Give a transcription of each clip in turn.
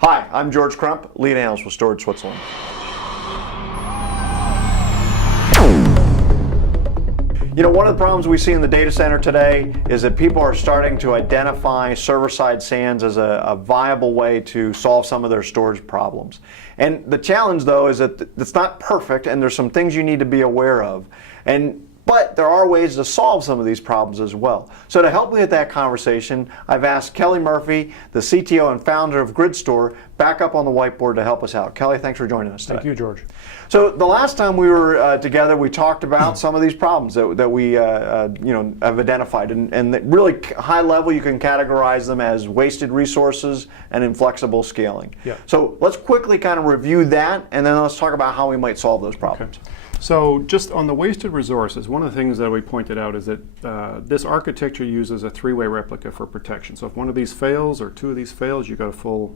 Hi, I'm George Crump, lead analyst with Storage Switzerland. You know, one of the problems we see in the data center today is that people are starting to identify server-side SANs as a viable way to solve some of their storage problems. And the challenge, though, is that it's not perfect, and there's some things you need to be aware of. But there are ways to solve some of these problems as well. So to help me with that conversation, I've asked Kelly Murphy, the CTO and founder of GridStore, back up on the whiteboard to help us out. Kelly, thanks for joining us today. Thank you, George. So the last time we were together, we talked about some of these problems that we have identified, and really high level, you can categorize them as wasted resources and inflexible scaling. Yeah. So let's quickly kind of review that, and then let's talk about how we might solve those problems. Okay. So just on the wasted resources, one of the things that we pointed out is that this architecture uses a three-way replica for protection. So if one of these fails or two of these fails, you've got a full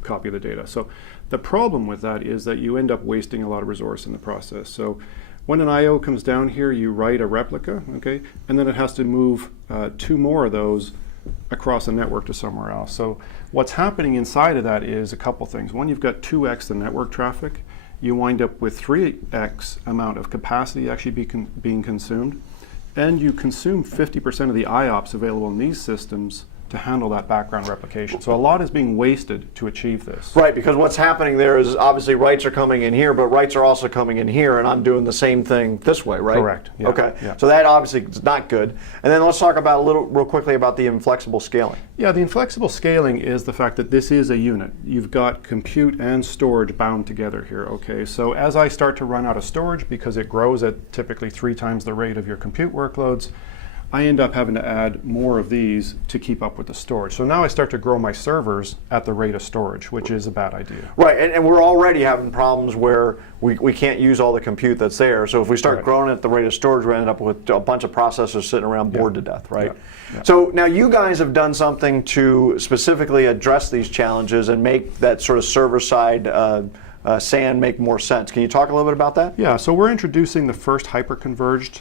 copy of the data. So the problem with that is that you end up wasting a lot of resource in the process. So when an I/O comes down here, you write a replica, okay, and then it has to move two more of those across the network to somewhere else. So what's happening inside of that is a couple things. One, you've got 2x the network traffic. You wind up with 3x amount of capacity actually being consumed, and you consume 50% of the IOPS available in these systems to handle that background replication. So a lot is being wasted to achieve this. Right, because what's happening there is obviously writes are coming in here, but writes are also coming in here, and I'm doing the same thing this way, right? Correct. Yeah. Okay. Yeah. So that obviously is not good. And then let's talk about real quickly about the inflexible scaling. Yeah, the inflexible scaling is the fact that this is a unit. You've got compute and storage bound together here, okay? So as I start to run out of storage, because it grows at typically 3 times the rate of your compute workloads, I end up having to add more of these to keep up with the storage. So now I start to grow my servers at the rate of storage, which is a bad idea. Right, and we're already having problems where we can't use all the compute that's there. So if we start growing at the rate of storage, we end up with a bunch of processors sitting around bored to death, right? Yeah. So now you guys have done something to specifically address these challenges and make that sort of server-side SAN make more sense. Can you talk a little bit about that? Yeah, so we're introducing the first hyper-converged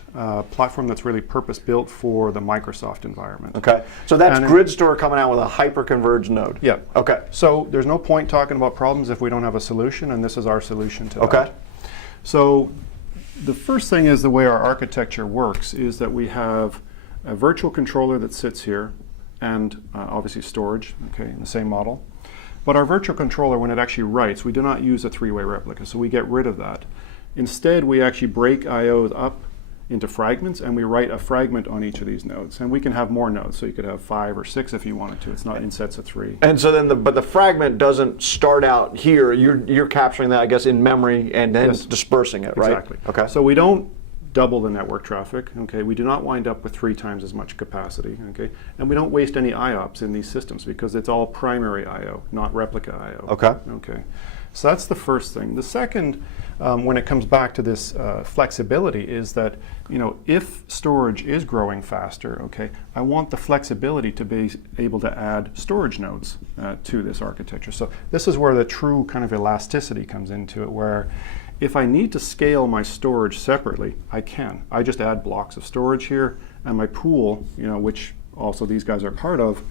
platform that's really purpose-built for the Microsoft environment. Okay, so that's GridStore coming out with a hyper-converged node. Yeah. Okay. So there's no point talking about problems if we don't have a solution, and this is our solution to that. Okay. So the first thing is the way our architecture works is that we have a virtual controller that sits here, and obviously storage, okay, in the same model. But our virtual controller, when it actually writes, we do not use a three-way replica, so we get rid of that. Instead, we actually break I/Os up into fragments, and we write a fragment on each of these nodes. And we can have more nodes, so you could have 5 or 6 if you wanted to. It's not in sets of 3. And so then, but the fragment doesn't start out here. You're capturing that, I guess, in memory and then dispersing it, right? Exactly. Okay. So we don't double the network traffic, okay? We do not wind up with 3 times as much capacity, okay? And we don't waste any IOPS in these systems because it's all primary I/O, not replica I/O. Okay. Okay. So that's the first thing. The second, when it comes back to this flexibility, is that, you know, if storage is growing faster, okay, I want the flexibility to be able to add storage nodes to this architecture. So this is where the true kind of elasticity comes into it, where if I need to scale my storage separately, I can. I just add blocks of storage here, and my pool, you know, which also these guys are part of,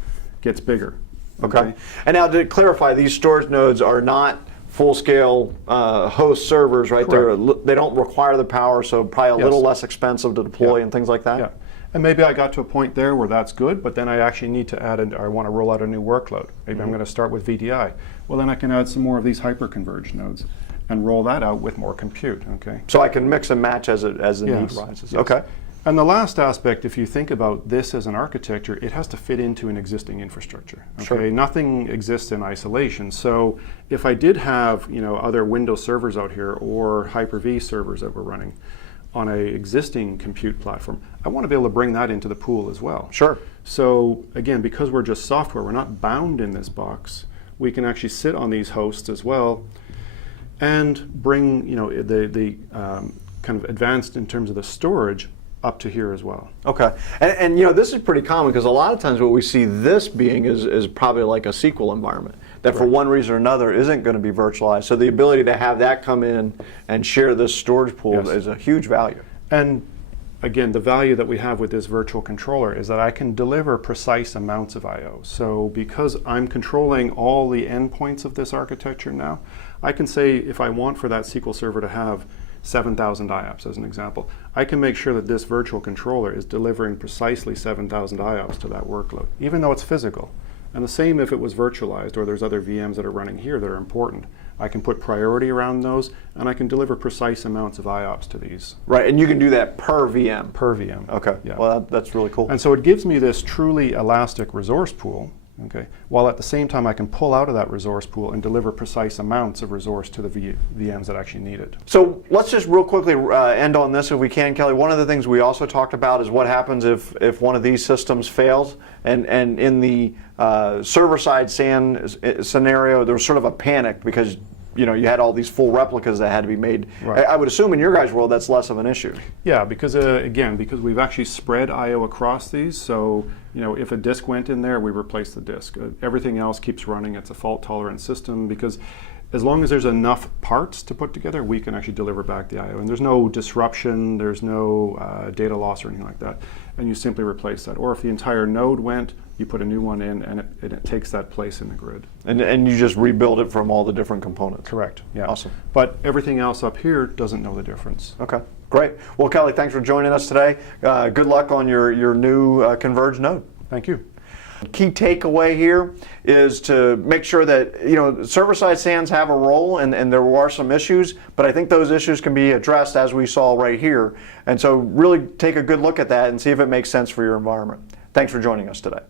gets bigger. Okay. And now to clarify, these storage nodes are not full-scale host servers, right? They don't require the power, so probably a little less expensive to deploy and things like that? Yeah. And maybe I got to a point there where that's good, but then I actually need to add, I want to roll out a new workload. Maybe I'm going to start with VDI. Well, then I can add some more of these hyper-converged nodes and roll that out with more compute, okay? So I can mix and match as the need rises. Yes. Okay. And the last aspect, if you think about this as an architecture, it has to fit into an existing infrastructure. Okay? Sure. Nothing exists in isolation. So if I did have, you know, other Windows servers out here or Hyper-V servers that were running on an existing compute platform, I want to be able to bring that into the pool as well. Sure. So again, because we're just software, we're not bound in this box, we can actually sit on these hosts as well and bring, you know, the kind of advanced in terms of the storage up to here as well. Okay, and you know, this is pretty common because a lot of times what we see this being is probably like a SQL environment that for one reason or another isn't going to be virtualized. So the ability to have that come in and share this storage pool is a huge value. And again, the value that we have with this virtual controller is that I can deliver precise amounts of I/O. So because I'm controlling all the endpoints of this architecture now, I can say if I want for that SQL Server to have 7,000 IOPS as an example, I can make sure that this virtual controller is delivering precisely 7,000 IOPS to that workload, even though it's physical. And the same if it was virtualized or there's other VMs that are running here that are important. I can put priority around those and I can deliver precise amounts of IOPS to these. Right, and you can do that per VM. Per VM. Okay, yeah. Well that's really cool. And so it gives me this truly elastic resource pool, okay, while at the same time I can pull out of that resource pool and deliver precise amounts of resource to the VMs that actually need it. So let's just real quickly end on this if we can, Kelly. One of the things we also talked about is what happens if one of these systems fails. And in the server-side SAN scenario, there was sort of a panic because you had all these full replicas that had to be made. Right. I would assume in your guys' world that's less of an issue. Yeah, because again, because we've actually spread I/O across these, so if a disk went in there, we replace the disk. Everything else keeps running. It's a fault-tolerant system because as long as there's enough parts to put together, we can actually deliver back the I/O. And there's no disruption, there's no data loss or anything like that. And you simply replace that. Or if the entire node went, you put a new one in and it takes that place in the grid. And you just rebuild it from all the different components. Correct, yeah. Awesome. But everything else up here doesn't know the difference. Okay, great. Well, Kelly, thanks for joining us today. Good luck on your new converged node. Thank you. Key takeaway here is to make sure that server-side SANs have a role and there are some issues, but I think those issues can be addressed as we saw right here. And so really take a good look at that and see if it makes sense for your environment. Thanks for joining us today.